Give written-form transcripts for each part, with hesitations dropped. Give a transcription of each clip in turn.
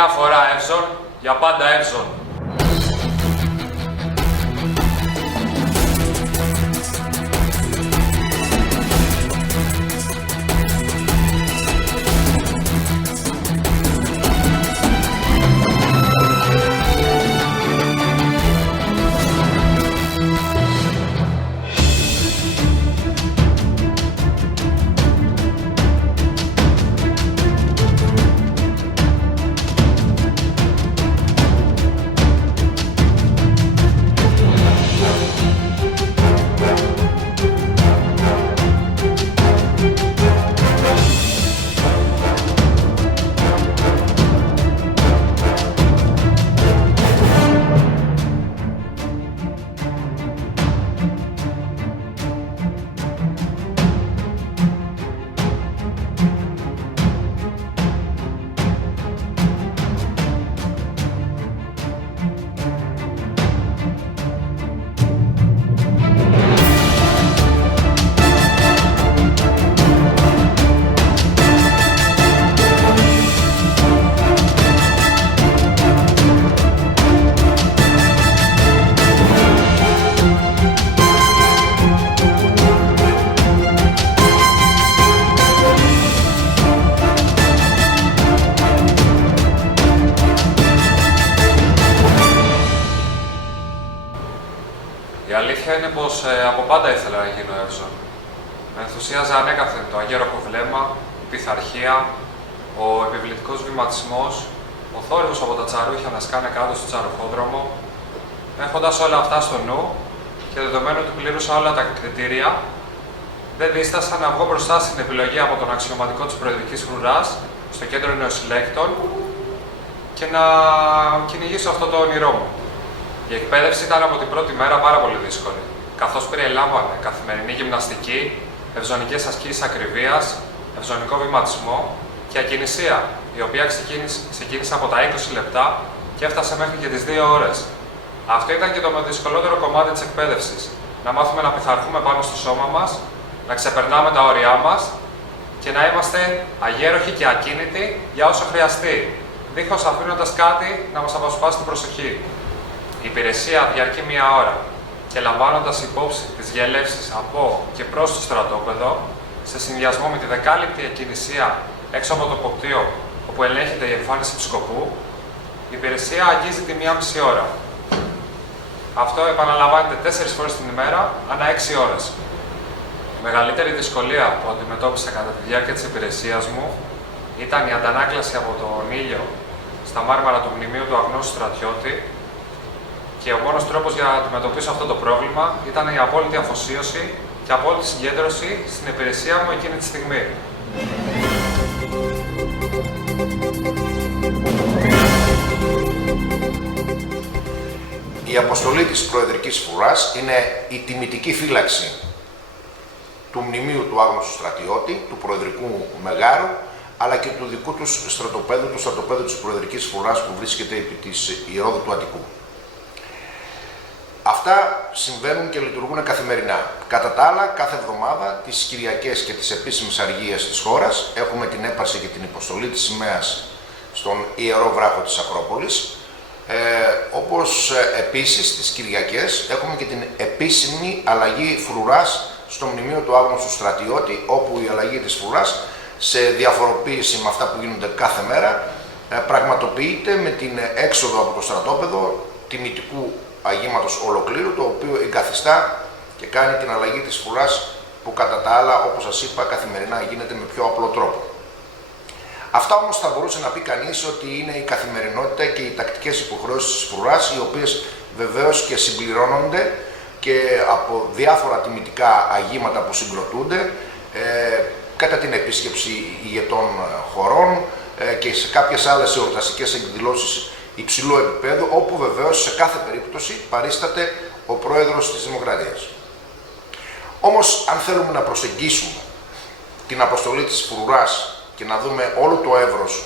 Μία φορά Εύζων, για πάντα Εύζων. Η αλήθεια είναι πως από πάντα ήθελα να γίνω Εύζων. Με ενθουσίαζε ανέκαθεν το αγέροχο βλέμμα, η πειθαρχία, ο επιβλητικός βηματισμός, ο θόρυβος από τα τσαρούχια να σκάνε κάτω στο τσαρουχόδρομο. Έχοντας όλα αυτά στο νου και δεδομένου ότι πληρούσα όλα τα κριτήρια, δεν δίστασα να βγω μπροστά στην επιλογή από τον αξιωματικό της Προεδρικής Φρουράς στο κέντρο νεοσυλλέκτων και να κυνηγήσω αυτό το όνειρό μου. Η εκπαίδευση ήταν από την πρώτη μέρα πάρα πολύ δύσκολη, καθώς περιλάμβανε καθημερινή γυμναστική, ευζωνικές ασκήσεις ακριβίας, ευζωνικό βηματισμό και ακινησία, η οποία ξεκίνησε από τα 20 λεπτά και έφτασε μέχρι και τις 2 ώρες. Αυτό ήταν και το δυσκολότερο κομμάτι της εκπαίδευσης, να μάθουμε να πειθαρχούμε πάνω στο σώμα μας, να ξεπερνάμε τα όρια μας και να είμαστε αγέροχοι και ακίνητοι για όσο χρειαστεί, δίχως αφήνοντας κάτι να μας αποσπάσει την προσοχή. Η υπηρεσία διαρκεί 1 ώρα και λαμβάνοντας υπόψη τις διελεύσεις από και προς το στρατόπεδο, σε συνδυασμό με τη δεκάλεπτη εκκινησία έξω από το ποπτείο όπου ελέγχεται η εμφάνιση του σκοπού, η υπηρεσία αγγίζει τη 1,5 ώρα. Αυτό επαναλαμβάνεται 4 φορές την ημέρα, ανά 6 ώρες. Η μεγαλύτερη δυσκολία που αντιμετώπισα κατά τη διάρκεια της υπηρεσίας μου ήταν η αντανάκλαση από τον ήλιο στα μάρμαρα του μνημείου του αγνώστου στρατιώτη. Και ο μόνος τρόπος για να αντιμετωπίσω αυτό το πρόβλημα ήταν η απόλυτη αφοσίωση και απόλυτη συγκέντρωση στην υπηρεσία μου εκείνη τη στιγμή. Η αποστολή της Προεδρικής Φρουράς είναι η τιμητική φύλαξη του μνημείου του άγνωστου στρατιώτη, του Προεδρικού Μεγάρου, αλλά και του δικού τους στρατοπέδου, του στρατοπέδου της Προεδρικής Φρουράς που βρίσκεται επί της Ιερόδου του Αττικού. Αυτά συμβαίνουν και λειτουργούν καθημερινά. Κατά τα άλλα, κάθε εβδομάδα, τις Κυριακές και τις επίσημες αργίες της χώρας, έχουμε την έπαρση και την υποστολή της σημαίας στον Ιερό Βράχο της Ακρόπολης. Όπως επίσης τις Κυριακές έχουμε και την επίσημη αλλαγή φρουράς στο μνημείο του άγνωστου στρατιώτη, όπου η αλλαγή της φρουράς, σε διαφοροποίηση με αυτά που γίνονται κάθε μέρα, πραγματοποιείται με την έξοδο από το στρατόπεδο τιμητικού αγήματος ολοκλήρου, το οποίο εγκαθιστά και κάνει την αλλαγή της φρουράς που κατά τα άλλα, όπως σας είπα, καθημερινά γίνεται με πιο απλό τρόπο. Αυτά όμως θα μπορούσε να πει κανείς ότι είναι η καθημερινότητα και οι τακτικές υποχρεώσεις της φρουράς, οι οποίες βεβαίως και συμπληρώνονται και από διάφορα τιμητικά αγήματα που συγκροτούνται κατά την επίσκεψη ηγετών χωρών και σε κάποιες άλλες εορταστικές εκδηλώσεις υψηλού επίπεδου, όπου βεβαίως σε κάθε περίπτωση παρίσταται ο Πρόεδρος της Δημοκρατίας. Όμως, αν θέλουμε να προσεγγίσουμε την αποστολή της φρουράς και να δούμε όλο το εύρος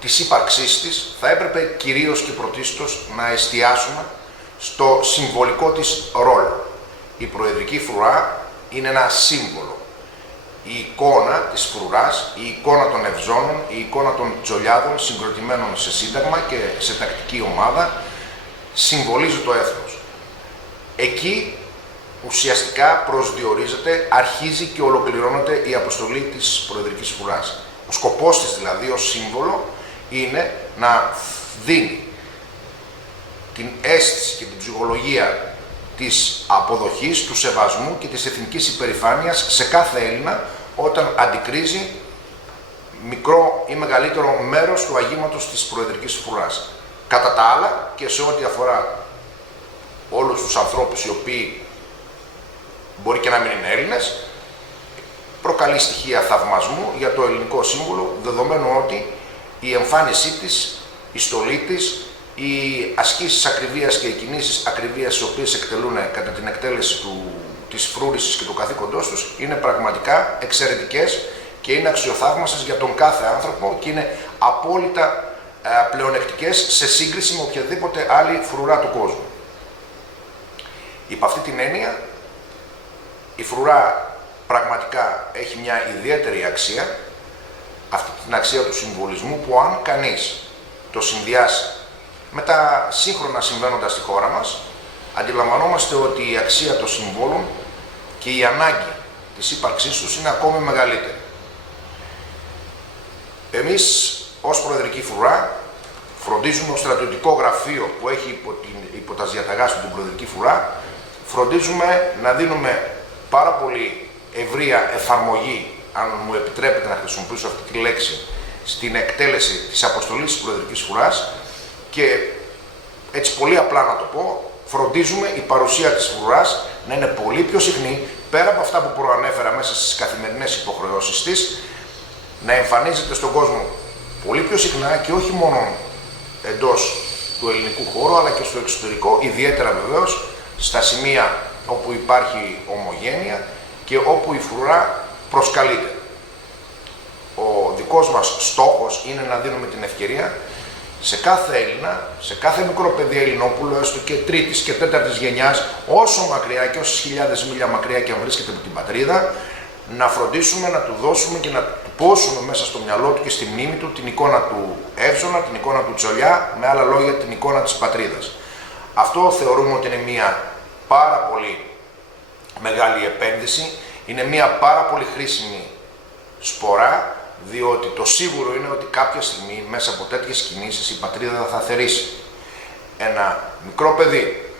της ύπαρξής της, θα έπρεπε κυρίως και πρωτίστως να εστιάσουμε στο συμβολικό της ρόλο. Η Προεδρική Φρουρά είναι ένα σύμβολο. η εικόνα της φρουράς, η εικόνα των ευζώνων, η εικόνα των τζολιάδων συγκροτημένων σε σύνταγμα και σε τακτική ομάδα συμβολίζει το έθνος. Εκεί ουσιαστικά προσδιορίζεται, αρχίζει και ολοκληρώνεται η αποστολή της προεδρικής φρουράς. Ο σκοπός της δηλαδή ως σύμβολο είναι να δίνει την αίσθηση και την ψυχολογία της αποδοχής, του σεβασμού και της εθνικής υπερηφάνειας σε κάθε Έλληνα όταν αντικρίζει μικρό ή μεγαλύτερο μέρος του αγήματος της προεδρικής φρουράς. Κατά τα άλλα και σε ό,τι αφορά όλους τους ανθρώπους οι οποίοι μπορεί και να μην είναι Έλληνες, προκαλεί στοιχεία θαυμασμού για το ελληνικό σύμβολο, δεδομένου ότι η εμφάνισή της, η στολή της, οι ασκήσεις ακριβίας και οι κινήσεις ακριβίας οι οποίες εκτελούν κατά την εκτέλεση της φρούρησης και του καθήκοντός τους είναι πραγματικά εξαιρετικές και είναι αξιοθαύμαστες για τον κάθε άνθρωπο και είναι απόλυτα πλεονεκτικές σε σύγκριση με οποιαδήποτε άλλη φρουρά του κόσμου. Υπ' αυτή την έννοια, η φρουρά πραγματικά έχει μια ιδιαίτερη αξία, αυτή την αξία του συμβολισμού που αν κανείς το συνδυάσει με τα σύγχρονα συμβαίνοντα στη χώρα μας, αντιλαμβανόμαστε ότι η αξία των συμβόλων και η ανάγκη της ύπαρξής τους είναι ακόμη μεγαλύτερη. Εμείς ως Προεδρική Φρουρά φροντίζουμε, ως στρατιωτικό γραφείο που έχει υπό τα διαταγάς του την Προεδρική Φρουρά, φροντίζουμε να δίνουμε πάρα πολύ ευρεία εφαρμογή, αν μου επιτρέπετε να χρησιμοποιήσω αυτή τη λέξη, στην εκτέλεση της αποστολής της Προεδρικής Φρουράς και έτσι πολύ απλά να το πω, φροντίζουμε η παρουσία της φρουράς να είναι πολύ πιο συχνή, πέρα από αυτά που προανέφερα μέσα στις καθημερινές υποχρεώσεις της, να εμφανίζεται στον κόσμο πολύ πιο συχνά και όχι μόνο εντός του ελληνικού χώρου αλλά και στο εξωτερικό, ιδιαίτερα βεβαίως στα σημεία όπου υπάρχει ομογένεια και όπου η φρουρά προσκαλείται. Ο δικός μας στόχος είναι να δίνουμε την ευκαιρία σε κάθε Έλληνα, σε κάθε μικρό παιδί Ελληνόπουλο, έστω και τρίτης και τέταρτης γενιάς, όσο μακριά και όσες χιλιάδες μίλια μακριά και αν βρίσκεται από την πατρίδα, να φροντίσουμε, να του δώσουμε και να του πόσουμε μέσα στο μυαλό του και στη μνήμη του την εικόνα του Εύζωνα, την εικόνα του Τζολιά, με άλλα λόγια την εικόνα της πατρίδας. Αυτό θεωρούμε ότι είναι μια πάρα πολύ μεγάλη επένδυση, είναι μια πάρα πολύ χρήσιμη σπορά, διότι το σίγουρο είναι ότι κάποια στιγμή μέσα από τέτοιες κινήσεις η πατρίδα θα θερήσει. Ένα μικρό παιδί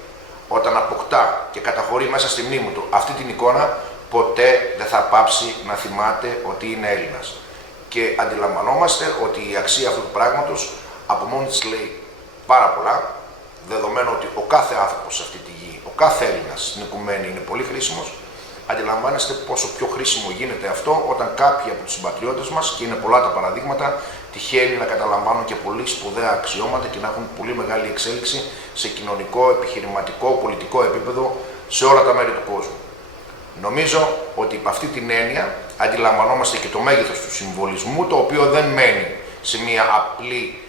όταν αποκτά και καταχωρεί μέσα στη μνήμη του αυτή την εικόνα, ποτέ δεν θα πάψει να θυμάται ότι είναι Έλληνας. Και αντιλαμβανόμαστε ότι η αξία αυτού του πράγματος από μόνη της λέει πάρα πολλά, δεδομένου ότι ο κάθε άνθρωπος σε αυτή τη γη, ο κάθε Έλληνας στην οικουμένη είναι πολύ χρήσιμος. Αντιλαμβάνεστε πόσο πιο χρήσιμο γίνεται αυτό όταν κάποιοι από τους συμπατριώτες μας, και είναι πολλά τα παραδείγματα, τυχαίνει να καταλαμβάνουν και πολύ σπουδαία αξιώματα και να έχουν πολύ μεγάλη εξέλιξη σε κοινωνικό, επιχειρηματικό, πολιτικό επίπεδο σε όλα τα μέρη του κόσμου. Νομίζω ότι υπ' αυτή την έννοια αντιλαμβανόμαστε και το μέγεθος του συμβολισμού, το οποίο δεν μένει σε μια απλή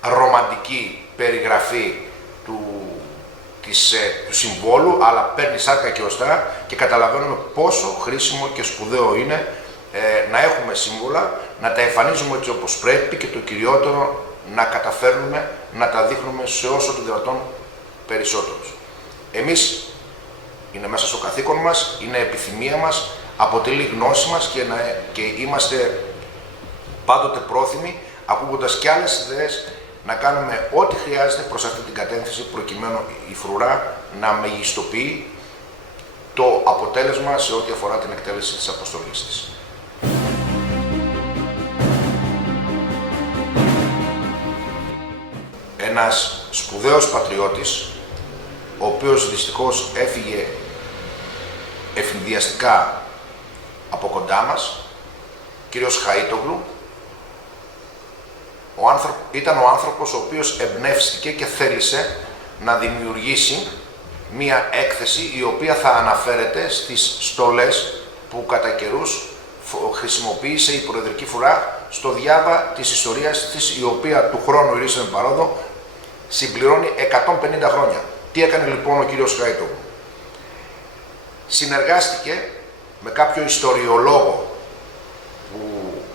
ρομαντική περιγραφή του συμβόλου, αλλά παίρνει σάρκα και οστά και καταλαβαίνουμε πόσο χρήσιμο και σπουδαίο είναι να έχουμε σύμβολα, να τα εμφανίζουμε έτσι όπως πρέπει και το κυριότερο να καταφέρνουμε να τα δείχνουμε σε όσο το δυνατόν περισσότερους. Εμείς είναι μέσα στο καθήκον μας, είναι επιθυμία μας, αποτελεί γνώση μας και είμαστε πάντοτε πρόθυμοι, ακούγοντας και άλλες ιδέες, να κάνουμε ό,τι χρειάζεται προς αυτή την κατεύθυνση προκειμένου η φρουρά να μεγιστοποιεί το αποτέλεσμα σε ό,τι αφορά την εκτέλεση της αποστολής της. Ένας σπουδαίος πατριώτης, ο οποίος δυστυχώς έφυγε ευνηδιαστικά από κοντά μας, κύριος Χαΐτογλου, ήταν ο άνθρωπος ο οποίος εμπνεύστηκε και θέλησε να δημιουργήσει μία έκθεση η οποία θα αναφέρεται στις στολές που κατά καιρούς χρησιμοποίησε η Προεδρική Φρουρά στο διάβα της ιστορίας της, η οποία του χρόνου ηρίσσεμε παρόδο συμπληρώνει 150 χρόνια. Τι έκανε λοιπόν ο κύριος Χαΐτογλου? Συνεργάστηκε με κάποιο ιστοριολόγο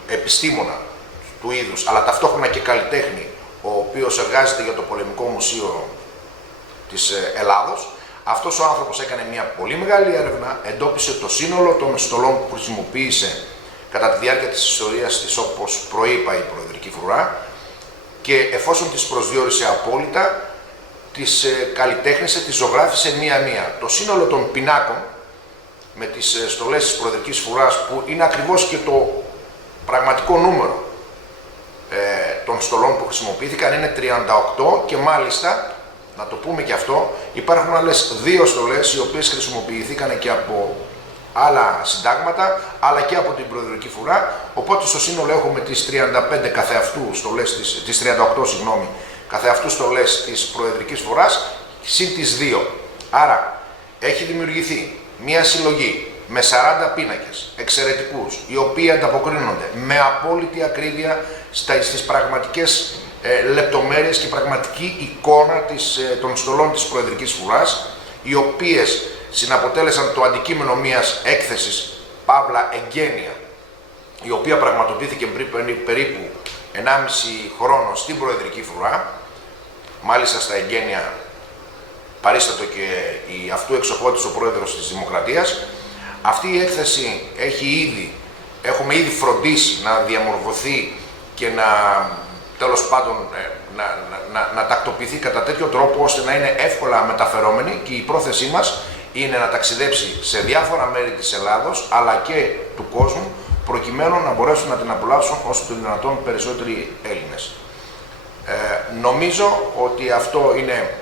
επιστήμονα του είδους, αλλά ταυτόχρονα και καλλιτέχνη, ο οποίος εργάζεται για το Πολεμικό Μουσείο της Ελλάδος. Αυτός ο άνθρωπος έκανε μια πολύ μεγάλη έρευνα, εντόπισε το σύνολο των στολών που χρησιμοποίησε κατά τη διάρκεια της ιστορίας της, όπως προείπα, η Προεδρική Φρουρά, και εφόσον τις προσδιορίσε απόλυτα, τις καλλιτέχνησε, τις ζωγράφισε μία-μία. Το σύνολο των πινάκων με τις στολές της Προεδρικής Φρουράς, που είναι ακριβώς και το πραγματικό νούμερο των στολών που χρησιμοποιήθηκαν, είναι 38, και μάλιστα, να το πούμε και αυτό, υπάρχουν άλλες 2 στολές οι οποίες χρησιμοποιήθηκαν και από άλλα συντάγματα, αλλά και από την Προεδρική Φρουρά, οπότε στο σύνολο έχουμε τις 35 καθεαυτού στολές, τις 38 συγγνώμη, καθεαυτού στολές της Προεδρικής Φρουράς, συν τις 2. Άρα έχει δημιουργηθεί μια συλλογή με 40 πίνακες εξαιρετικούς, οι οποίοι ανταποκρίνονται με απόλυτη ακρίβεια στις πραγματικές λεπτομέρειες και πραγματική εικόνα των στολών της Προεδρικής Φρουράς, οι οποίες συναποτέλεσαν το αντικείμενο μιας έκθεσης, παύλα εγγένεια, η οποία πραγματοποιήθηκε πριν περίπου 1,5 χρόνο στην Προεδρική Φρουρά. Μάλιστα στα εγγένεια παρίστατο και η αυτού εξοχότης ο Πρόεδρος της Δημοκρατίας. Αυτή η έκθεση έχουμε ήδη φροντίσει να διαμορφωθεί και τέλος πάντων να τακτοποιηθεί κατά τέτοιο τρόπο ώστε να είναι εύκολα μεταφερόμενη, και η πρόθεσή μας είναι να ταξιδέψει σε διάφορα μέρη της Ελλάδος αλλά και του κόσμου, προκειμένου να μπορέσουν να την απολαύσουν όσο το δυνατόν περισσότεροι Έλληνες. Νομίζω ότι αυτό είναι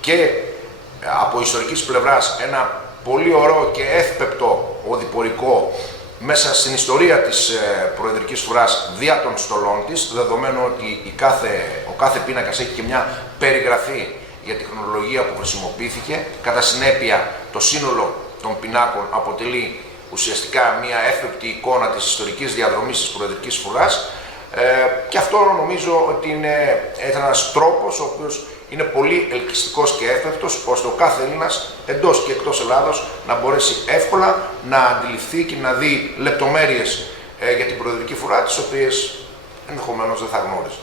και από ιστορικής πλευράς ένα πολύ ωραίο και εύπεπτο οδηπορικό μέσα στην ιστορία της Προεδρικής Φρουράς δια των στολών της, δεδομένου ότι ο κάθε πίνακας έχει και μια περιγραφή για τη χρονολογία που χρησιμοποιήθηκε. Κατά συνέπεια, το σύνολο των πινάκων αποτελεί ουσιαστικά μια εύπεπτη εικόνα της ιστορικής διαδρομής της Προεδρικής Φρουράς, και αυτό νομίζω ότι είναι ένας τρόπος ο οποίος είναι πολύ ελκυστικός και εύπεπτος, ώστε ο κάθε Έλληνας εντός και εκτός Ελλάδος να μπορέσει εύκολα να αντιληφθεί και να δει λεπτομέρειες για την Προεδρική Φρουρά, τις οποίες ενδεχομένως δεν θα γνώριζε.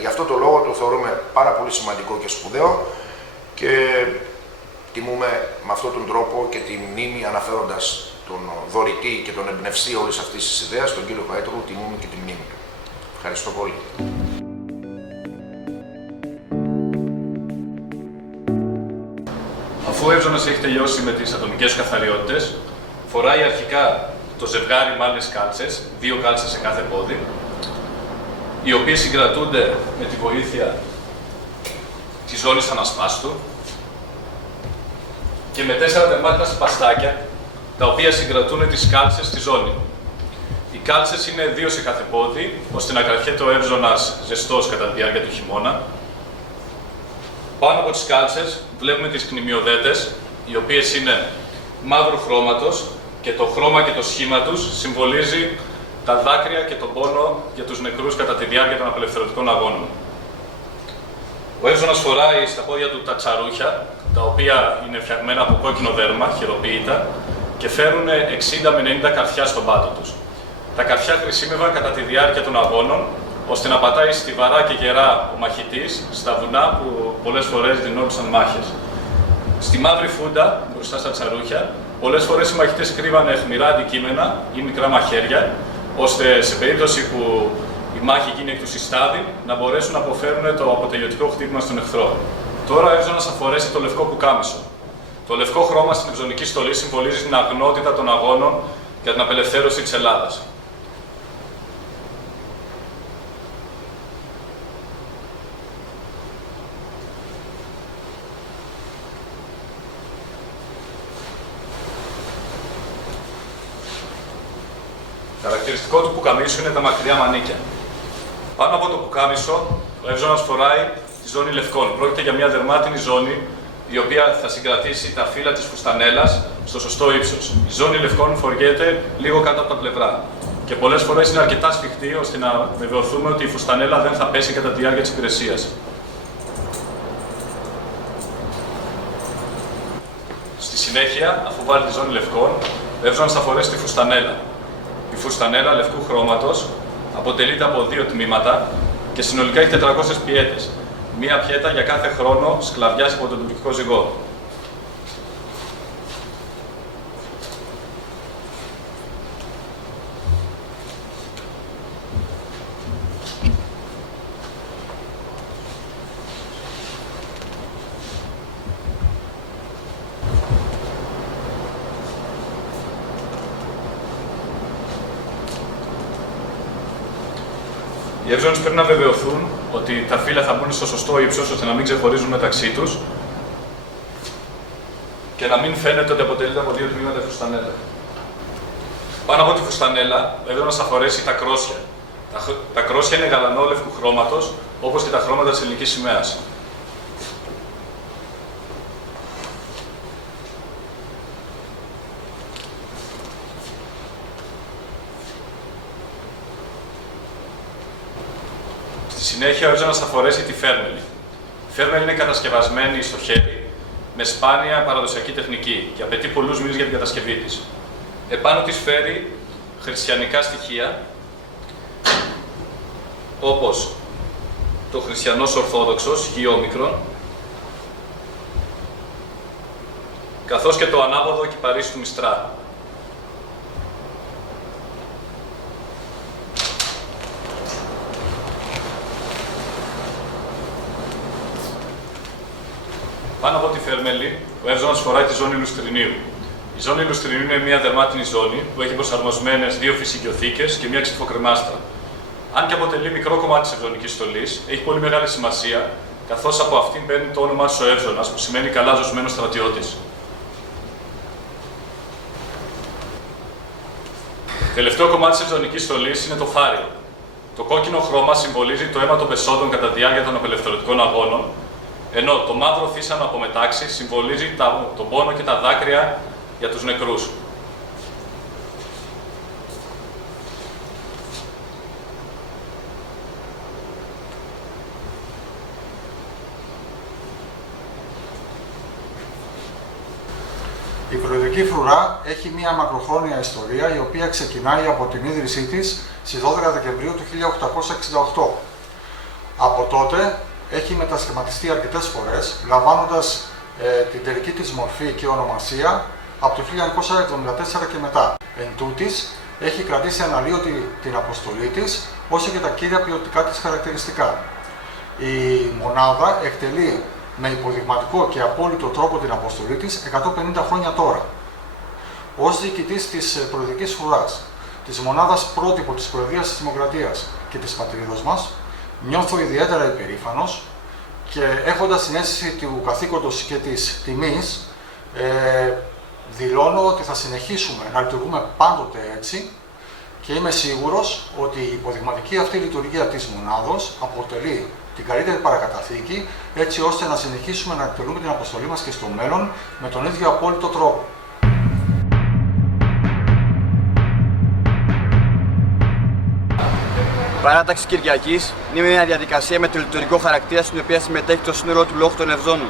Γι' αυτό το λόγο το θεωρούμε πάρα πολύ σημαντικό και σπουδαίο, και τιμούμε με αυτόν τον τρόπο και τη μνήμη, αναφέροντας τον δωρητή και τον εμπνευστή όλης αυτής της ιδέας, τον κύριο Χαΐτογλου, τιμούμε και τη μνήμη του. Ευχαριστώ πολύ. Αφού ο Εύζωνας έχει τελειώσει με τις ατομικές καθαριότητες, φοράει αρχικά το ζευγάρι με άλλες κάλτσες, 2 κάλτσες σε κάθε πόδι, οι οποίες συγκρατούνται με τη βοήθεια της ζώνης ανασπάστου και με 4 τερμάτινα σπαστάκια, τα οποία συγκρατούν τις κάλτσες στη ζώνη. Οι κάλτσες είναι 2 σε κάθε πόδι, ώστε να κρατιέται ο Εύζωνας ζεστός κατά τη διάρκεια του χειμώνα. Πάνω από τις κάλτσες βλέπουμε τις κνημιοδέτες, οι οποίες είναι μαύρου χρώματος, και το χρώμα και το σχήμα τους συμβολίζει τα δάκρυα και τον πόνο για τους νεκρούς κατά τη διάρκεια των απελευθερωτικών αγώνων. Ο Εύζωνας φοράει στα πόδια του τα τσαρούχια, τα οποία είναι φτιαγμένα από κόκκινο δέρμα, χειροποίητα, και φέρουν 60 με 90 καρφιά στον πάτο τους. Τα καρφιά χρησιμεύαν κατά τη διάρκεια των αγώνων, ώστε να πατάει στιβαρά και γερά ο μαχητής στα βουνά που πολλές φορές δινόντουσαν μάχες. Στη μαύρη φούντα, μπροστά στα τσαρούχια, πολλές φορές οι μαχητές κρύβανε αιχμηρά αντικείμενα ή μικρά μαχαίρια, ώστε σε περίπτωση που η μάχη γίνει εκ του συστάδι, να μπορέσουν να αποφέρουν το αποτελειωτικό χτύπημα στον εχθρό. Τώρα ο Εύζωνας θα φορέσει το λευκό πουκάμισο. Το λευκό χρώμα στην ευζωνική στολή συμβολίζει την αγνότητα των αγώνων για την απελευθέρωση της Ελλάδας. Χαρακτηριστικό του πουκαμίσου είναι τα μακριά μανίκια. Πάνω από το πουκάμισο, ο Εύζωνας φοράει τη ζώνη λευκών. Πρόκειται για μια δερμάτινη ζώνη, η οποία θα συγκρατήσει τα φύλλα της φουστανέλας στο σωστό ύψος. Η ζώνη λευκών φοριέται λίγο κάτω από τα πλευρά. Και πολλές φορές είναι αρκετά σφιχτή, ώστε να βεβαιωθούμε ότι η φουστανέλα δεν θα πέσει κατά τη διάρκεια της υπηρεσίας. Στη συνέχεια, αφού βάλει τη ζώνη λευκών, ο Εύζωνας θα φορέσει τη φουστανέλα. Η φουστανέλα λευκού χρώματος αποτελείται από 2 τμήματα και συνολικά έχει 400 πιέτες. Μία πιέτα για κάθε χρόνο σκλαβιάς από τον τουρκικό ζυγό. Οι εύζωνες πρέπει να βεβαιωθούν ότι τα φύλλα θα μπουν στο σωστό ύψος ώστε να μην ξεχωρίζουν μεταξύ τους και να μην φαίνεται ότι αποτελείται από 2 τμήματα φουστανέλα. Πάνω από τη φουστανέλα, ο εύζωνας θα φορέσει τα κρόσια. Τα κρόσια είναι γαλανόλευκου χρώματος, όπως και τα χρώματα της ελληνικής σημαίας. Στη συνέχεια, ο εύζωνας θα φορέσει τη φέρμελη. Η φέρμελη είναι κατασκευασμένη στο χέρι με σπάνια παραδοσιακή τεχνική και απαιτεί πολλούς μήνες για την κατασκευή της. Επάνω της φέρει χριστιανικά στοιχεία, όπως το χριστιανός Ορθόδοξος, Χ, καθώς και το ανάποδο κυπαρίσι του Μιστρά. Πάνω από τη φέρμελη, ο εύζωνας φοράει τη ζώνη λουστρινίου. Η ζώνη λουστρινίου είναι μια δερμάτινη ζώνη που έχει προσαρμοσμένες 2 φυσικιοθήκες και μια ξυφοκρεμάστρα. Αν και αποτελεί μικρό κομμάτι της ευζωνικής στολής, έχει πολύ μεγάλη σημασία, καθώς από αυτήν παίρνει το όνομά της ο εύζωνας, που σημαίνει καλά ζωσμένος στρατιώτης. Τελευταίο κομμάτι της ευζωνικής στολής είναι το φάριο. Το κόκκινο χρώμα συμβολίζει το αίμα των πεσόντων κατά τη διάρκεια των απελευθερωτικών αγώνων, ενώ το μαύρο θύσανο από μετάξι συμβολίζει τον πόνο και τα δάκρυα για τους νεκρούς. Η προεδρική φρουρά έχει μια μακροχρόνια ιστορία η οποία ξεκινάει από την ίδρυσή της στις 12 Δεκεμβρίου του 1868. Από τότε έχει μετασχηματιστεί αρκετές φορές, λαμβάνοντας την τελική της μορφή και ονομασία από το 1974 και μετά. Εν τούτης, έχει κρατήσει αναλύωτη την αποστολή της, όσο και τα κύρια ποιοτικά της χαρακτηριστικά. Η μονάδα εκτελεί με υποδειγματικό και απόλυτο τρόπο την αποστολή της 150 χρόνια τώρα. Ως διοικητής της προεδρικής φρουράς, της μονάδας πρότυπο της Προεδρίας της Δημοκρατίας και της πατρίδος μας, νιώθω ιδιαίτερα υπερήφανος και έχοντας την αίσθηση του καθήκοντος και της τιμής, δηλώνω ότι θα συνεχίσουμε να λειτουργούμε πάντοτε έτσι και είμαι σίγουρος ότι η υποδειγματική αυτή λειτουργία της μονάδος αποτελεί την καλύτερη παρακαταθήκη έτσι ώστε να συνεχίσουμε να εκτελούμε την αποστολή μας και στο μέλλον με τον ίδιο απόλυτο τρόπο. Παράταξη Κυριακής είναι μια διαδικασία με τελετουργικό χαρακτήρα στην οποία συμμετέχει το σύνολο του λόγου των Ευζώνων.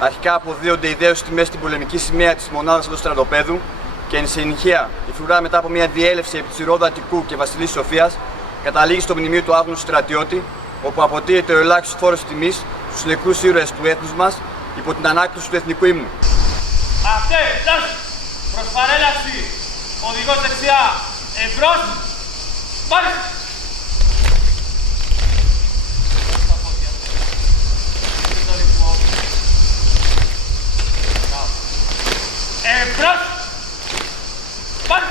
Αρχικά αποδίδονται ιδέες στη μέση στην πολεμική σημαία της μονάδας του στρατοπέδου και εν συνεχεία η φρουρά μετά από μια διέλευση επί της Ρόδου Αττικού και Βασιλής Σοφίας καταλήγει στο μνημείο του άγνωστου στρατιώτη, όπου αποτείεται ο ελάχιστος φόρος τιμής στους νεκρούς ήρωες του έθνους μας υπό την ανάκτηση του εθνικού ύμνου. Προς παρέλαση, οδηγός δεξιά, εμπρός, πάρε! Εμπρός, πάρε!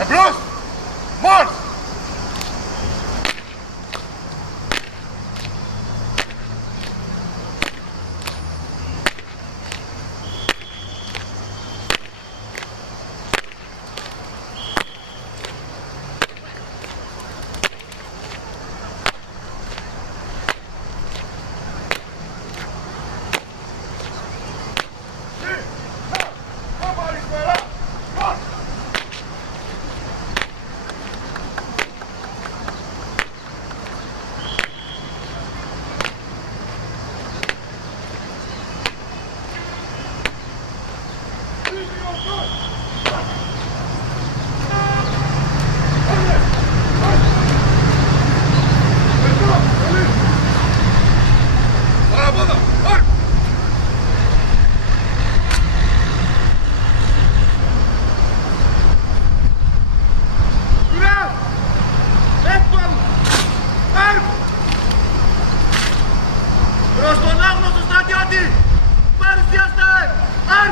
Εμπρός! Μάρς! Προς τον άγνωστο στρατιώτη! Παρουσιάστε! Αρ!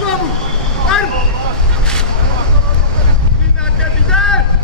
Vamos! Arma! Inacreditável!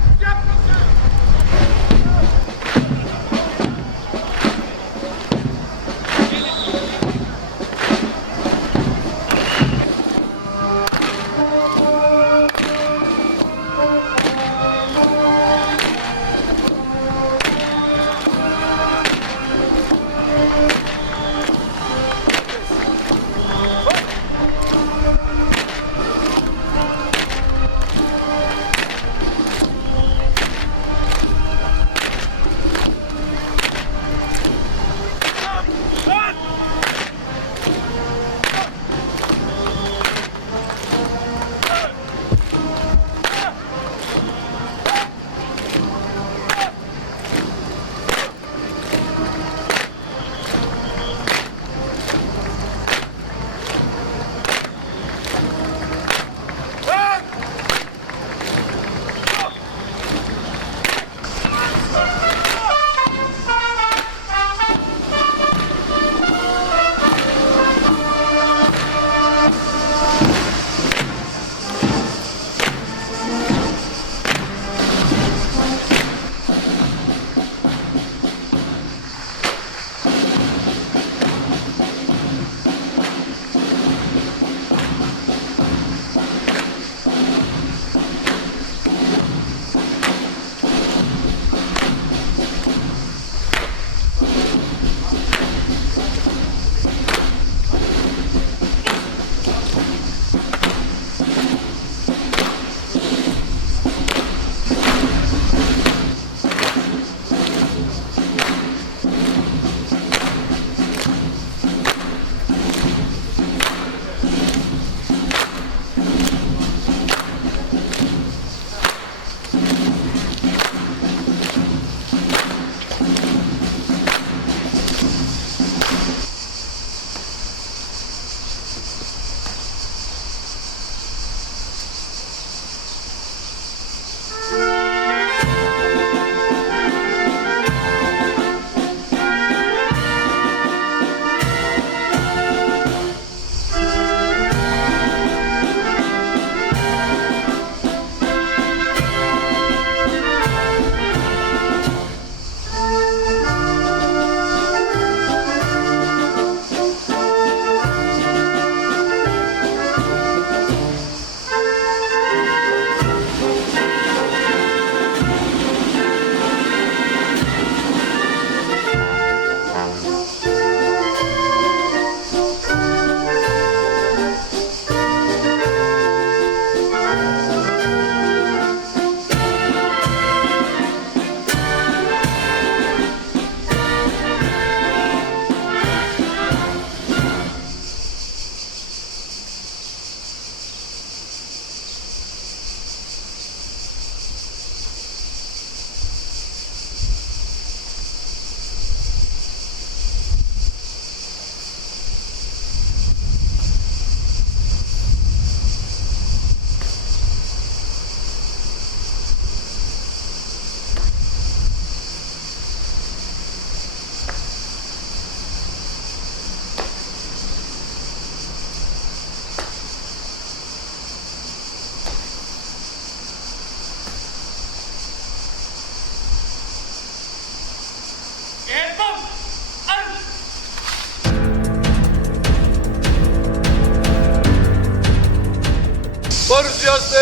Παρουσιάστε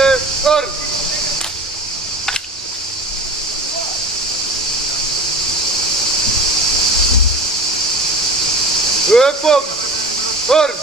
άρμη. Επόμενο άρμη.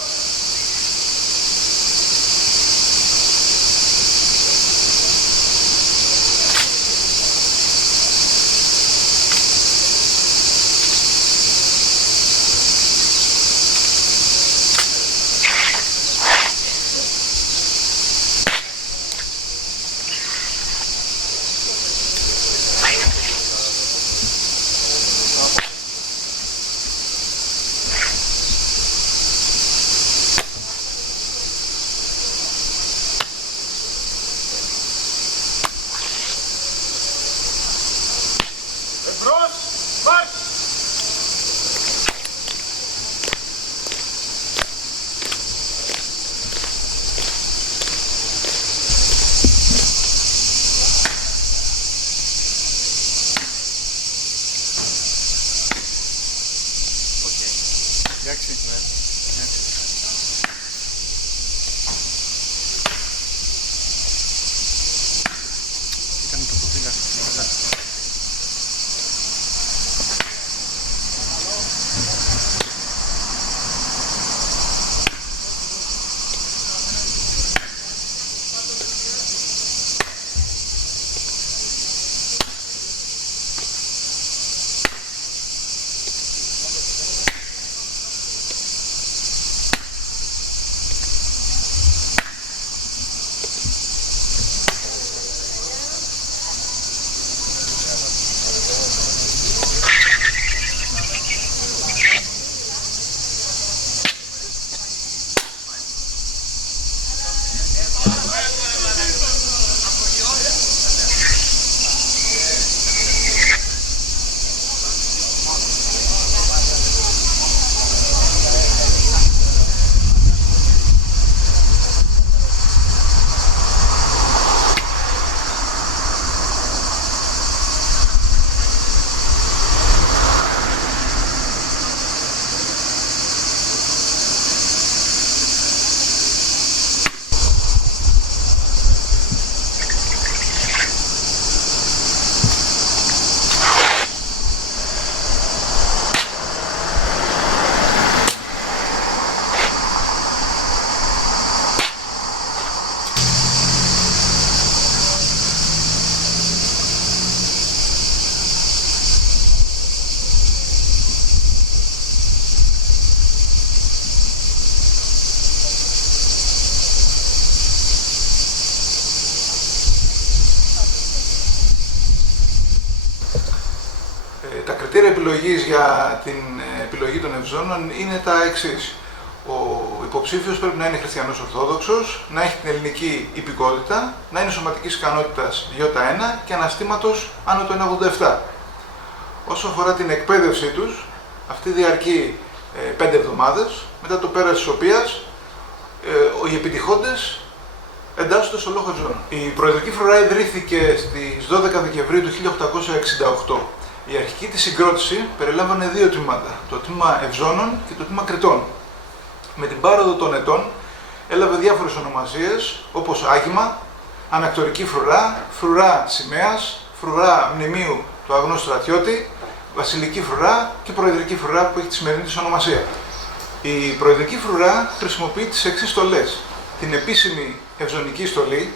κριτήρια επιλογής για την επιλογή των ευζώνων είναι τα εξής. Ο υποψήφιος πρέπει να είναι χριστιανός Ορθόδοξος, να έχει την ελληνική υπηκότητα, να είναι σωματικής ικανότητας Ι1 και αναστήματος άνω το 1,87. Όσο αφορά την εκπαίδευσή τους, αυτή διαρκεί 5 εβδομάδες, μετά το πέρας της οποίας οι επιτυχόντες εντάσσονται στο λόγο ευζώνων. Η προεδρική φρουρά ιδρύθηκε στις 12 Δεκεμβρίου του 1868. Η αρχική της συγκρότηση περιλάμβανε 2 τμήματα, το τμήμα ευζώνων και το τμήμα κριτών. Με την πάροδο των ετών έλαβε διάφορες ονομασίες όπως άγημα, ανακτορική φρουρά, φρουρά σημαίας, φρουρά μνημείου του αγνού στρατιώτη, βασιλική φρουρά και προεδρική φρουρά που έχει τη σημερινή της ονομασία. Η προεδρική φρουρά χρησιμοποιεί τις εξής στολές. Την επίσημη ευζωνική στολή,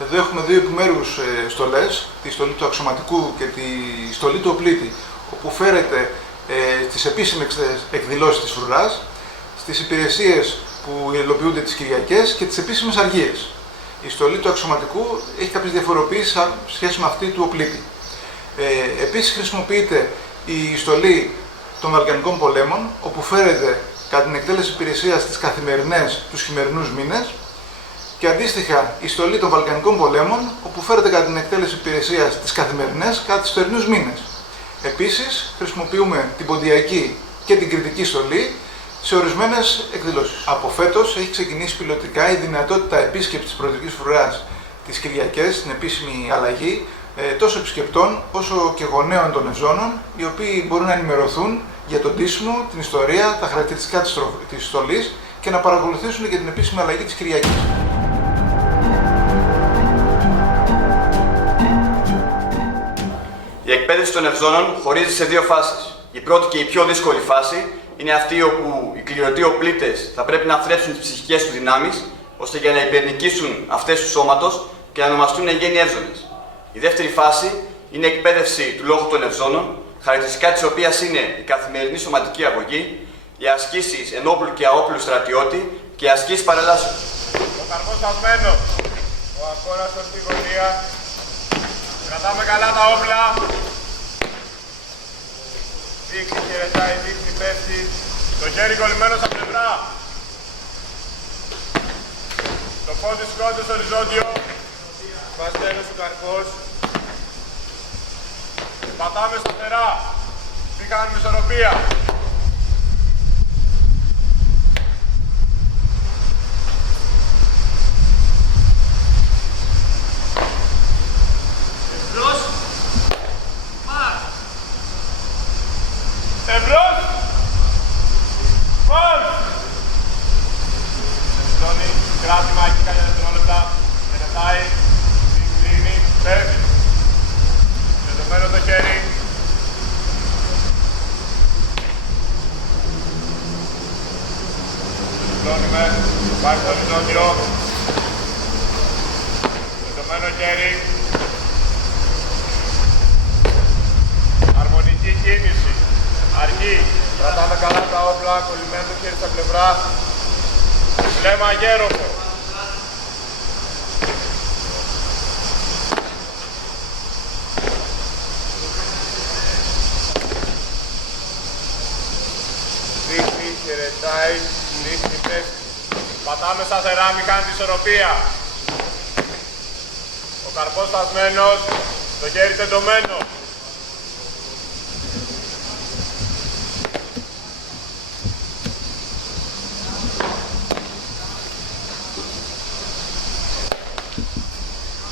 εδώ έχουμε 2 επιμέρους στολές, τη στολή του αξιωματικού και τη στολή του οπλίτη, όπου φέρεται στις επίσημες εκδηλώσεις της φρουράς, στις υπηρεσίες που υλοποιούνται τις Κυριακές και τις επίσημες αργίες. Η στολή του αξιωματικού έχει κάποιες διαφοροποιήσεις σε σχέση με αυτή του οπλίτη. Επίσης χρησιμοποιείται η στολή των Βαλκανικών πολέμων, όπου φέρεται κατά την εκτέλεση υπηρεσίας στις καθημερινές τους χειμερινούς μήνες, και αντίστοιχα η στολή των Βαλκανικών πολέμων, όπου φέρεται κατά την εκτέλεση υπηρεσίας στις καθημερινές κατά τους θερινούς μήνες. Επίσης χρησιμοποιούμε την ποντιακή και την κριτική στολή σε ορισμένες εκδηλώσεις. Από φέτος έχει ξεκινήσει πιλωτικά η δυνατότητα επίσκεψης της προεδρικής φρουράς τις Κυριακές, στην επίσημη αλλαγή, τόσο επισκεπτών όσο και γονέων των ευζώνων, οι οποίοι μπορούν να ενημερωθούν για τον ντύσιμο, την ιστορία, τα χαρακτηριστικά της στολής και να παρακολουθήσουν και την επίσημη αλλαγή της Κυριακής. Η εκπαίδευση των ευζώνων χωρίζει σε 2 φάσεις. Η πρώτη και η πιο δύσκολη φάση είναι αυτή όπου οι κληρωτοί οπλίτες θα πρέπει να θρέψουν τις ψυχικές τους δυνάμεις, ώστε για να υπερνικήσουν αυτές του σώματος και να ονομαστούν εν γέννη εύζωνες. Η δεύτερη φάση είναι η εκπαίδευση του λόγου των ευζώνων, χαρακτηριστικά της οποίας είναι η καθημερινή σωματική αγωγή, οι ασκήσεις ενόπλου και αόπλου στρατιώτη και οι ασκήσεις παρελάσεων. Ο καρπός στασμένος, ο ακόραστος στη γωνία, κρατάμε καλά τα όπλα. Δείχνει χαιρετάει, δείχνει πέφτει, το χέρι κολλημένο στα πλευρά. Το πόδι σκόντο στο οριζόντιο, βαστένος ο καρπός. Πατάμε σταθερά, μην κάνουμε ισορροπία. Εμπρός, μαρ. Εμπρός, μαρ. Σεντώνει, κράτημα εκεί κάποια δευτερόλεπτα, πετάει, κλείνει, πέφτει. Δεδομένο το χέρι. Σεντώνουμε, πάει στο οριζόντιο. Δεδομένο χέρι. Αρμονική κίνηση. Αργή. Κρατάμε καλά τα όπλα, κολλημένο το χέρι στα πλευρά. Βλέμμα γέροφο. Δείχνει, χαιρετάει, δείχνει, πέφτει. Πατάμε σταθερά, μην κάνετε ισορροπία. Ο καρπός στασμένος, το χέρι τεντωμένο.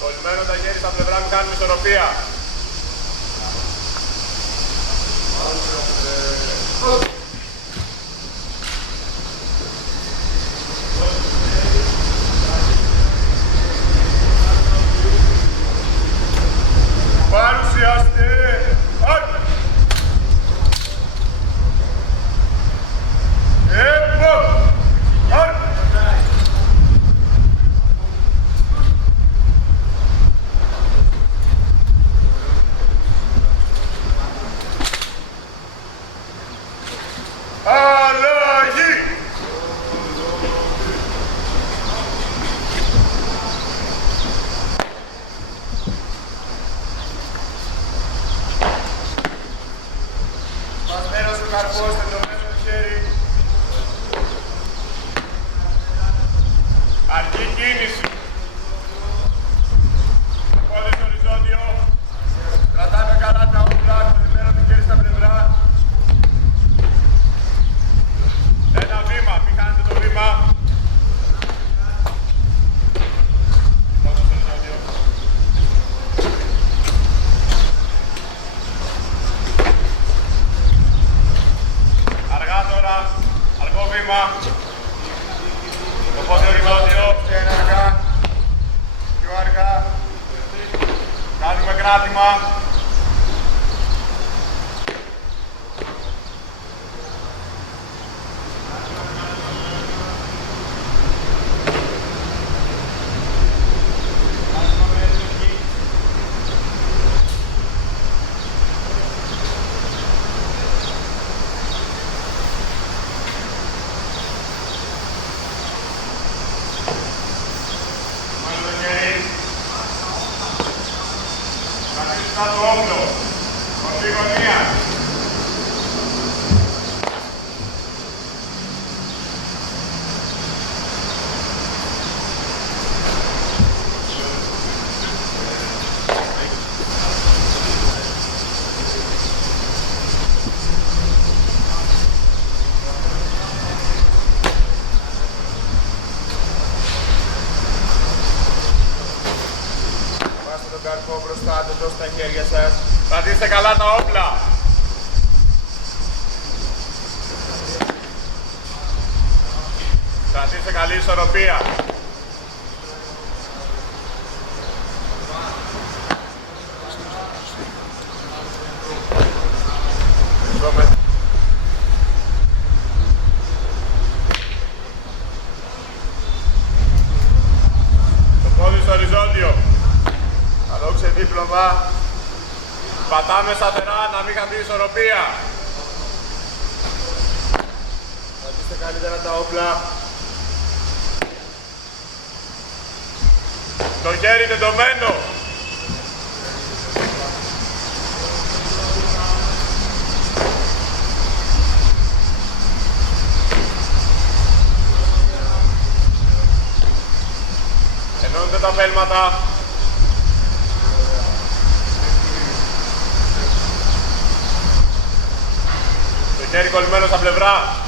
Κολλημένο τα χέρια στα πλευρά, μην κάνουμε ισορροπία. Παρουσιάστε! Άρκη! Άρκη! κράτημα. Κρατήστε το όπλο. Ορθή γωνία. Βάστε τον καρπό μπροστά, τον δώστε τα χέρια σας. Κρατήστε καλά τα όπλα. Κρατήστε καλή ισορροπία. Το πόδι στο οριζόντιο. Θα δώξε δίπλωμα. Πατάμε σταθερά να μην χαθεί η ισορροπία. Κρατήστε καλύτερα τα όπλα. Το χέρι είναι τομένο. Ενώνετε τα φέλματα. Το χέρι κολλημένο στα πλευρά.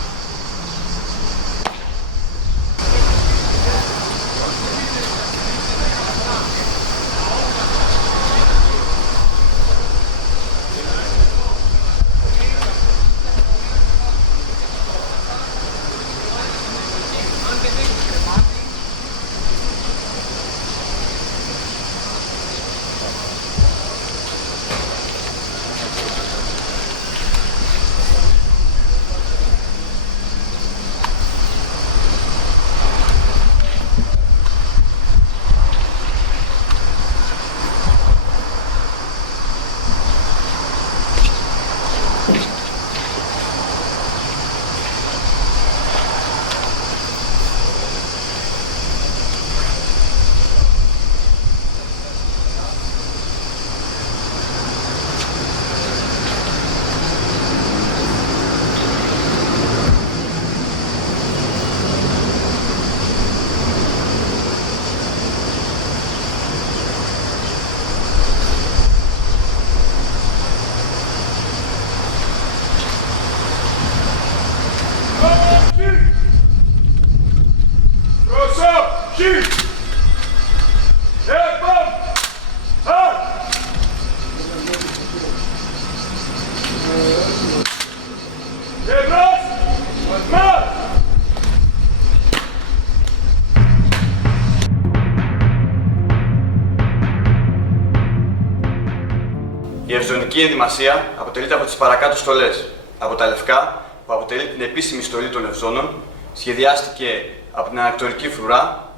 Η ευζωνική ενδυμασία αποτελείται από τις παρακάτω στολές. Από τα λευκά, που αποτελεί την επίσημη στολή των ευζώνων, σχεδιάστηκε από την ανακτορική φρουρά,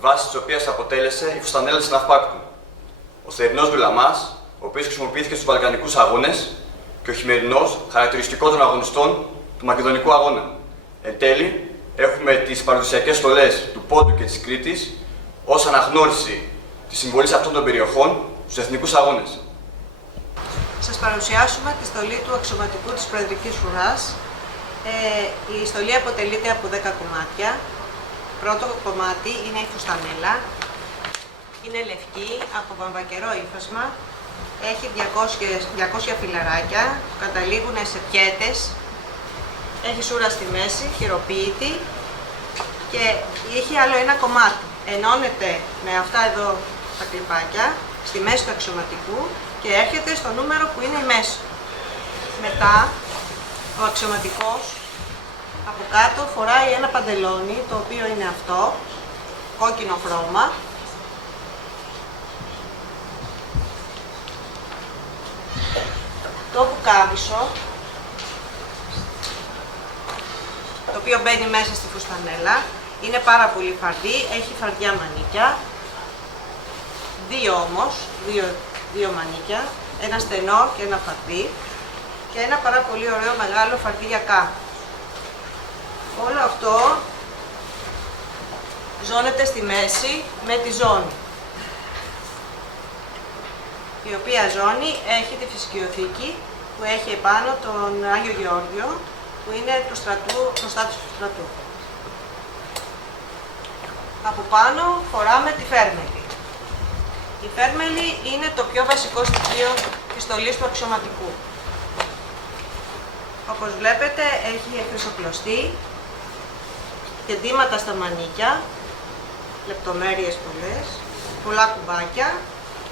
βάση της οποίας αποτέλεσε η φουστανέλα της ναυπάκτου. Ο θερινός δουλαμάς, ο οποίος χρησιμοποιήθηκε στους Βαλκανικούς αγώνες, και ο χειμερινός, χαρακτηριστικό των αγωνιστών του Μακεδονικού αγώνα. Εν τέλει, έχουμε τις παραδοσιακές στολές του Πόντου και της Κρήτης ως αναγνώριση της συμβολής αυτών των περιοχών στους εθνικούς αγώνες. Σας παρουσιάσουμε τη στολή του αξιωματικού της Προεδρικής Φρουράς. Η στολή αποτελείται από 10 κομμάτια. Πρώτο κομμάτι είναι η φουστανέλα. Είναι λευκή, από βαμβακερό ύφασμα. Έχει 200 φιλαράκια που καταλήγουν σε πιέτες. Έχει σούρα στη μέση, χειροποίητη. Και έχει άλλο ένα κομμάτι. Ενώνεται με αυτά εδώ τα κλιπάκια στη μέση του αξιωματικού και έρχεται στο νούμερο που είναι η μέση. Μετά, ο αξιωματικός από κάτω φοράει ένα παντελόνι, το οποίο είναι αυτό, κόκκινο χρώμα. το πουκάμισο, το οποίο μπαίνει μέσα στη φουστανέλα. Είναι πάρα πολύ φαρδί, έχει φαρδιά μανίκια, δύο όμως, δύο μανίκια, ένα στενό και ένα φαρδί και ένα πάρα πολύ ωραίο μεγάλο φαρδί γιακά. Όλο αυτό ζώνεται στη μέση με τη ζώνη, η οποία ζώνη έχει τη φυσικιοθήκη που έχει επάνω τον Άγιο Γεώργιο, που είναι του στρατού, προστάτης του στρατού. Από πάνω φοράμε τη φέρμελη. Η φέρμελη είναι το πιο βασικό στοιχείο της στολής του αξιωματικού. Όπως βλέπετε έχει χρυσοκλωστή, κεντήματα στα μανίκια, λεπτομέρειες πολλές, πολλά κουμπάκια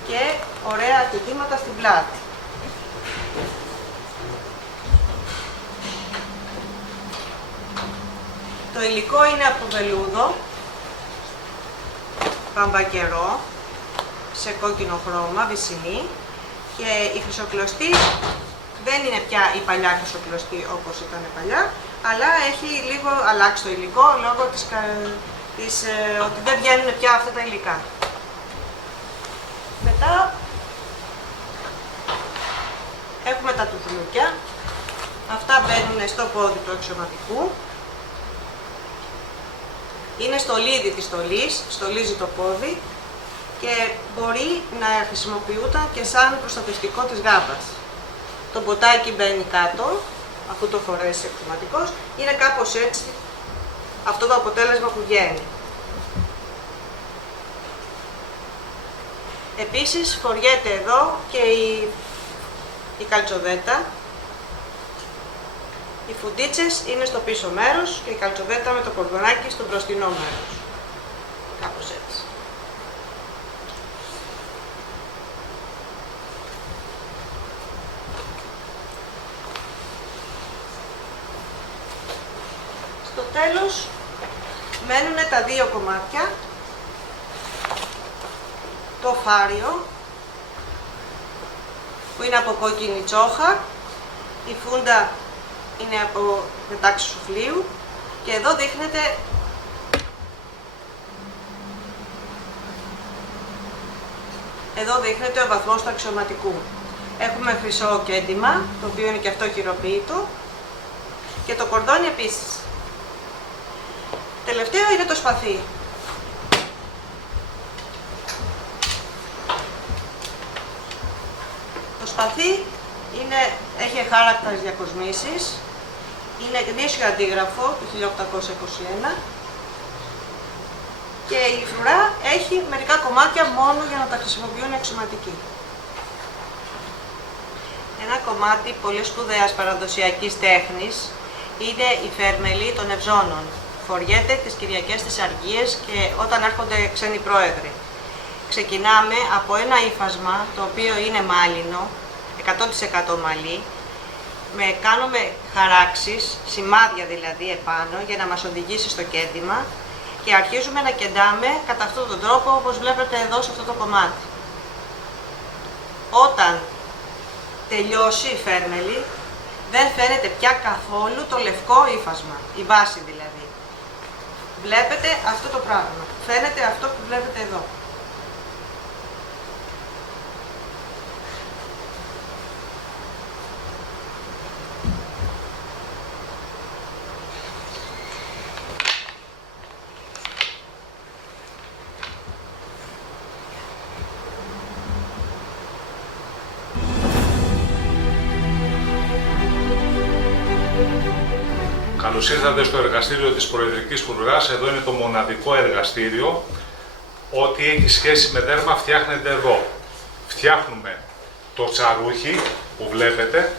και ωραία κεντήματα στην πλάτη. Το υλικό είναι από βελούδο, παμπακερό, σε κόκκινο χρώμα, βυσσινή, και η χρυσοκλωστή δεν είναι πια η παλιά χρυσοκλωστή όπως ήταν παλιά, αλλά έχει λίγο αλλάξει το υλικό λόγω ότι δεν βγαίνουν πια αυτά τα υλικά. Μετά έχουμε τα τουφλούκια. Αυτά μπαίνουν στο πόδι του αξιωματικού. Είναι στολίδι της στολής, στολίζει το πόδι και μπορεί να χρησιμοποιούνται και σαν προστατευτικό της γάμπας. Το μποτάκι μπαίνει κάτω, αφού το φορέσει αξιωματικός, είναι κάπως έτσι αυτό το αποτέλεσμα που βγαίνει. Επίσης φοριέται εδώ και η καλτσοβέτα. Οι φουντίτσες είναι στο πίσω μέρος και η καλτσοβέτα με το κορδονάκι στο μπροστινό μέρος. Κάπως έτσι. Στο τέλος μένουν τα δύο κομμάτια, το φάριο που είναι από κόκκινη τσόχα, η φούντα είναι από μετάξι σουφλίου και εδώ δείχνεται ο βαθμός του αξιωματικού. Έχουμε χρυσό κέντημα, το οποίο είναι και αυτό χειροποίητο, και το κορδόνι επίσης. Τελευταίο είναι το σπαθί. Το σπαθί έχει χάρακτας διακοσμήσεις, είναι γνήσιο αντίγραφο του 1821 και η φρουρά έχει μερικά κομμάτια μόνο για να τα χρησιμοποιούν οι αξιωματικοί. Ένα κομμάτι πολύ σπουδαίας παραδοσιακής τέχνης είναι η φέρμελη των ευζώνων. Φοριέται τις Κυριακές της Αργίας και όταν έρχονται ξένοι πρόεδροι. Ξεκινάμε από ένα ύφασμα το οποίο είναι μάλινο, 100% μαλλί, κάνουμε χαράξεις, σημάδια δηλαδή επάνω για να μας οδηγήσει στο κέντημα και αρχίζουμε να κεντάμε κατά αυτόν τον τρόπο όπως βλέπετε εδώ σε αυτό το κομμάτι. Όταν τελειώσει η φέρμελη δεν φαίνεται πια καθόλου το λευκό ύφασμα, η βάση δηλαδή. Βλέπετε αυτό το πράγμα, φαίνεται αυτό που βλέπετε εδώ. Καλώς ήρθατε στο εργαστήριο της Προεδρικής Φρουράς. Εδώ είναι το μοναδικό εργαστήριο. Ό,τι έχει σχέση με δέρμα φτιάχνεται εδώ. Φτιάχνουμε το τσαρούχι που βλέπετε,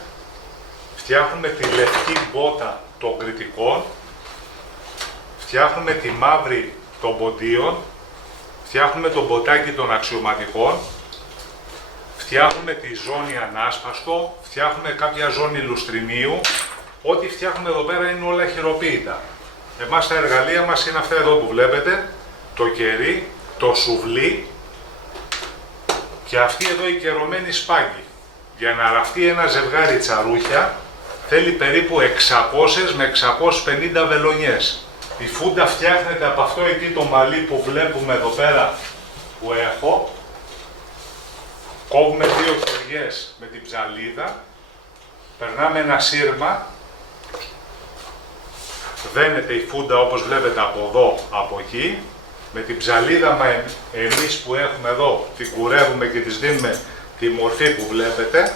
φτιάχνουμε τη λευκή μπότα των κριτικών, φτιάχνουμε τη μαύρη των ποντίων, φτιάχνουμε το μποτάκι των αξιωματικών, φτιάχνουμε τη ζώνη ανάσπαστο, φτιάχνουμε κάποια ζώνη λουστρινίου. Ό,τι φτιάχνουμε εδώ πέρα είναι όλα χειροποίητα. Εμάς τα εργαλεία μας είναι αυτά εδώ που βλέπετε, το κερί, το σουβλί και αυτή εδώ η κερωμένη σπάγγι. Για να ραφτεί ένα ζευγάρι τσαρούχια θέλει περίπου 600 με 650 βελονιές. Η φούντα φτιάχνεται από αυτό εκεί το μαλλί που βλέπουμε εδώ πέρα που έχω. Κόβουμε 2 χεριές με την ψαλίδα, περνάμε ένα σύρμα, δένεται η φούντα όπως βλέπετε από εδώ, από εκεί. Με την ψαλίδα εμείς που έχουμε εδώ την κουρεύουμε και της δίνουμε τη μορφή που βλέπετε.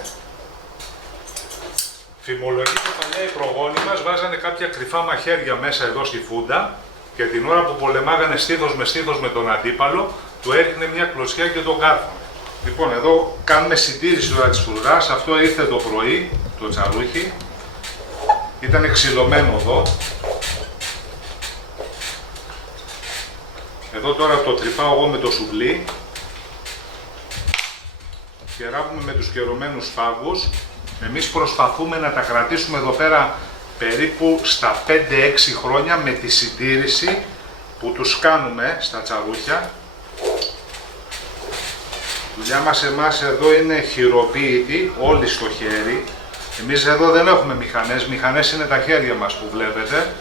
Φημολογείται παλιά οι προγόνοι μας βάζανε κάποια κρυφά μαχαίρια μέσα εδώ στη φούντα και την ώρα που πολεμάγανε στήθος με τον αντίπαλο του έριχνε μια κλωτσιά και τον κάρφωνε. Λοιπόν, εδώ κάνουμε συντήρηση τώρα της φρουράς. Αυτό ήρθε το πρωί, το τσαρούχι. Ήταν ξυλωμένο εδώ. Εδώ τώρα το τρυπάω εγώ με το σουβλί. Και ράβουμε με τους καιρωμένους φάγκους. Εμείς προσπαθούμε να τα κρατήσουμε εδώ πέρα περίπου στα 5-6 χρόνια με τη συντήρηση που τους κάνουμε στα τσαρούχια. Η δουλειά μας εμάς εδώ είναι χειροποίητη, όλοι στο χέρι. Εμείς εδώ δεν έχουμε μηχανές, μηχανές είναι τα χέρια μας που βλέπετε.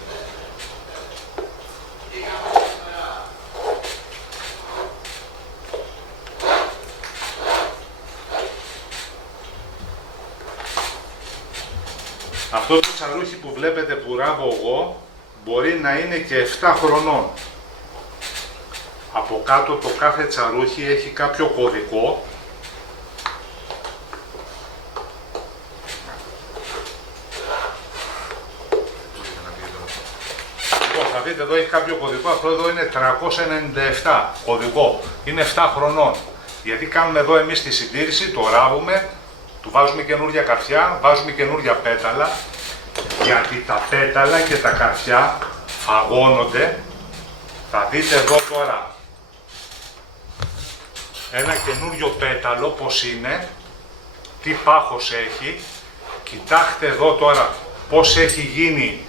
Αυτό το τσαρούχι που βλέπετε που ράβω εγώ μπορεί να είναι και 7 χρονών. Από κάτω το κάθε τσαρούχι έχει κάποιο κωδικό. Λοιπόν, θα δείτε εδώ έχει κάποιο κωδικό, αυτό εδώ είναι 397 κωδικό, είναι 7 χρονών. Γιατί κάνουμε εδώ εμείς τη συντήρηση, το ράβουμε, του βάζουμε καινούρια καρφιά, βάζουμε καινούρια πέταλα, γιατί τα πέταλα και τα καρφιά φαγώνονται. Θα δείτε εδώ τώρα ένα καινούριο πέταλο πως είναι, τι πάχος έχει. Κοιτάξτε εδώ τώρα πως έχει γίνει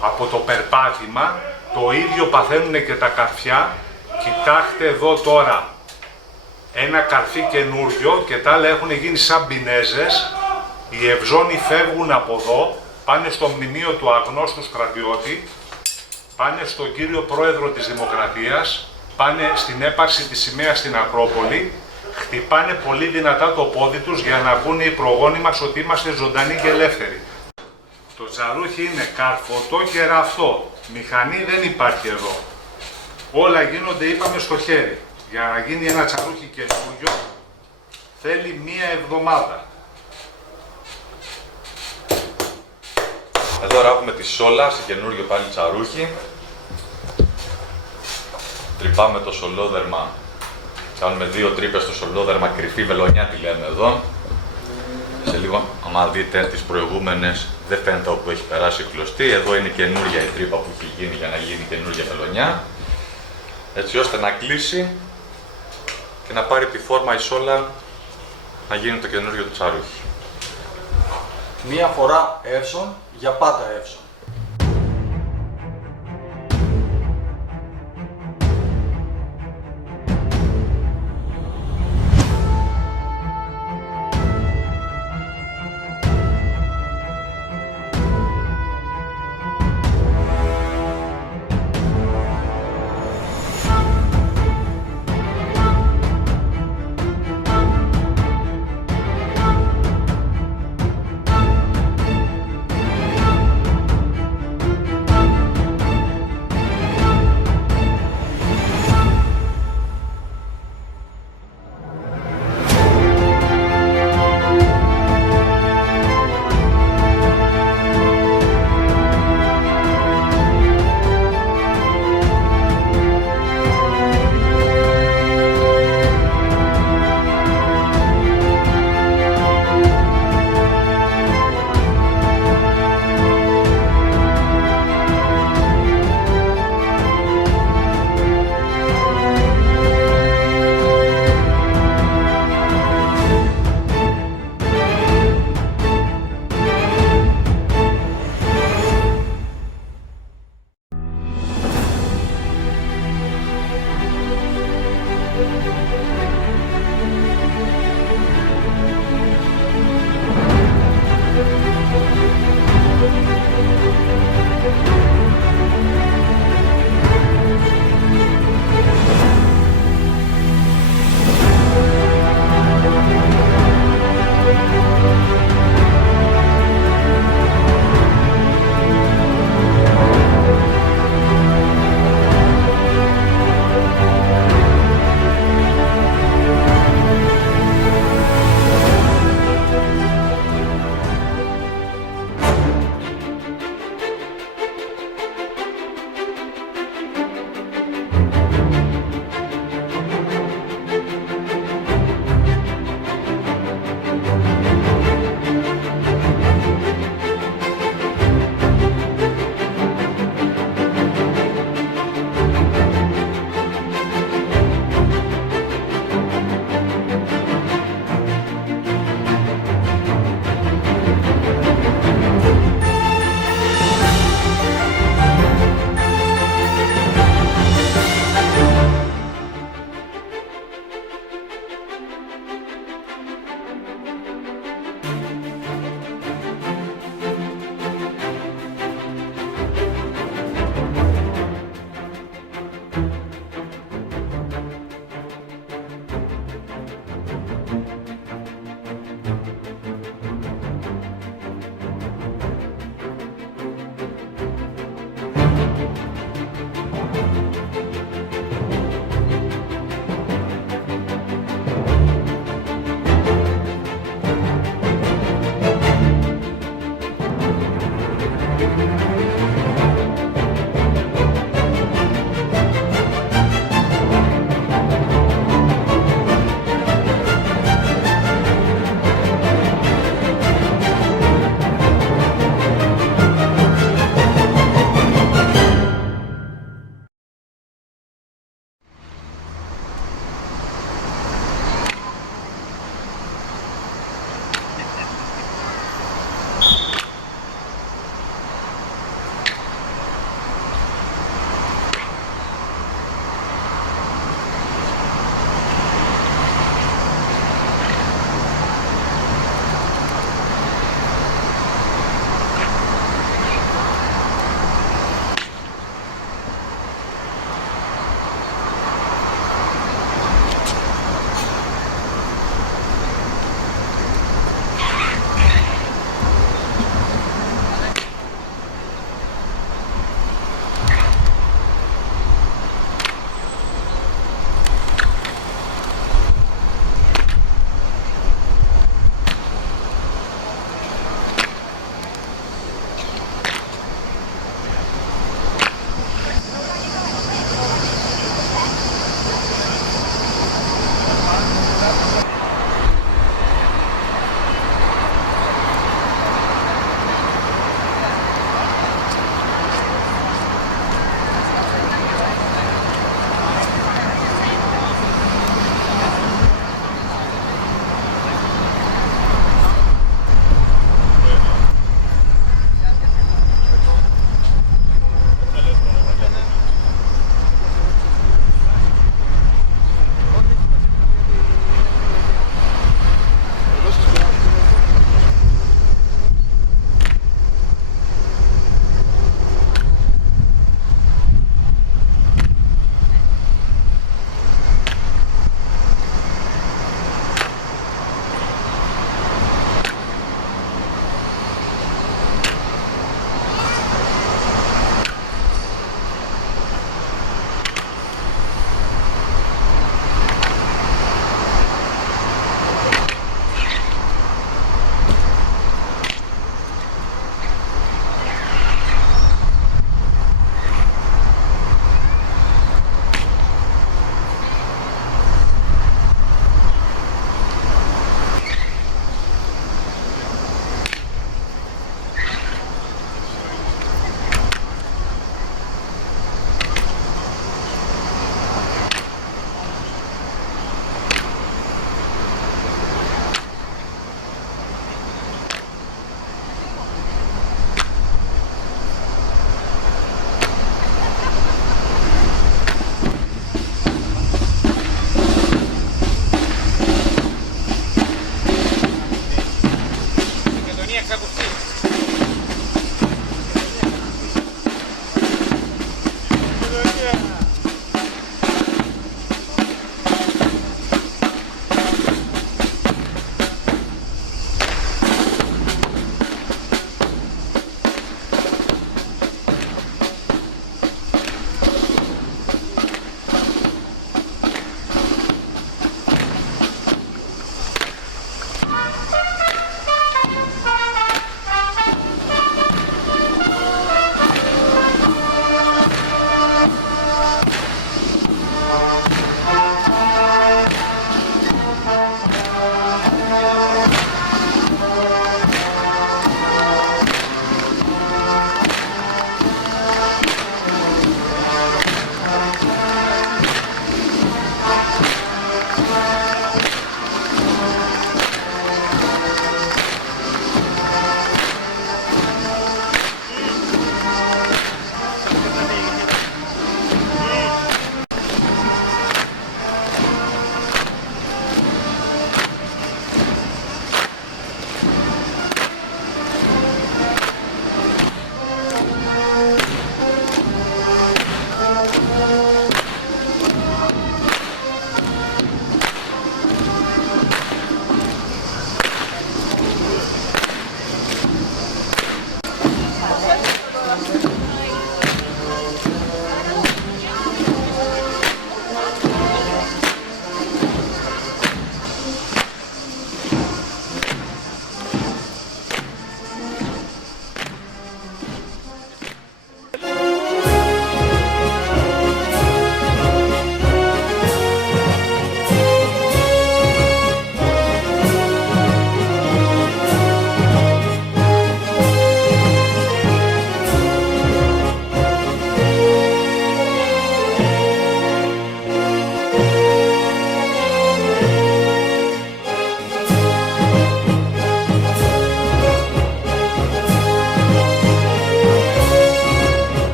από το περπάτημα, το ίδιο παθαίνουν και τα καρφιά. Κοιτάξτε εδώ τώρα ένα καρφί καινούριο και τα άλλα έχουν γίνει σαν πινέζες. Οι ευζώνοι φεύγουν από εδώ, πάνε στο μνημείο του αγνώστου στρατιώτη, πάνε στον κύριο πρόεδρο της Δημοκρατίας, πάνε στην έπαρση της σημαίας στην Ακρόπολη, χτυπάνε πολύ δυνατά το πόδι τους για να ακούνε οι προγόνοι μας ότι είμαστε ζωντανοί και ελεύθεροι. Το τσαρούχι είναι καρφωτό και ραφτό. Μηχανή δεν υπάρχει εδώ. Όλα γίνονται, είπαμε, στο χέρι. Για να γίνει ένα τσαρούχι καινούριο θέλει 1 εβδομάδα. Εδώ ράβουμε τη σόλα σε καινούριο πάλι τσαρούχι. Τρυπάμε το σολόδερμα. Κάνουμε 2 τρύπες στο σολόδερμα, κρυφή βελονιά τη λέμε εδώ. Σε λίγο, άμα δείτε τις προηγούμενες, δεν φαίνεται όπου έχει περάσει η κλωστή. Εδώ είναι καινούρια η τρύπα που έχει γίνει για να γίνει καινούρια βελονιά. Έτσι ώστε να κλείσει και να πάρει τη φόρμα η σόλα να γίνει το καινούριο του τσαρούχι. Μία φορά εύσον, για πάντα εύσον.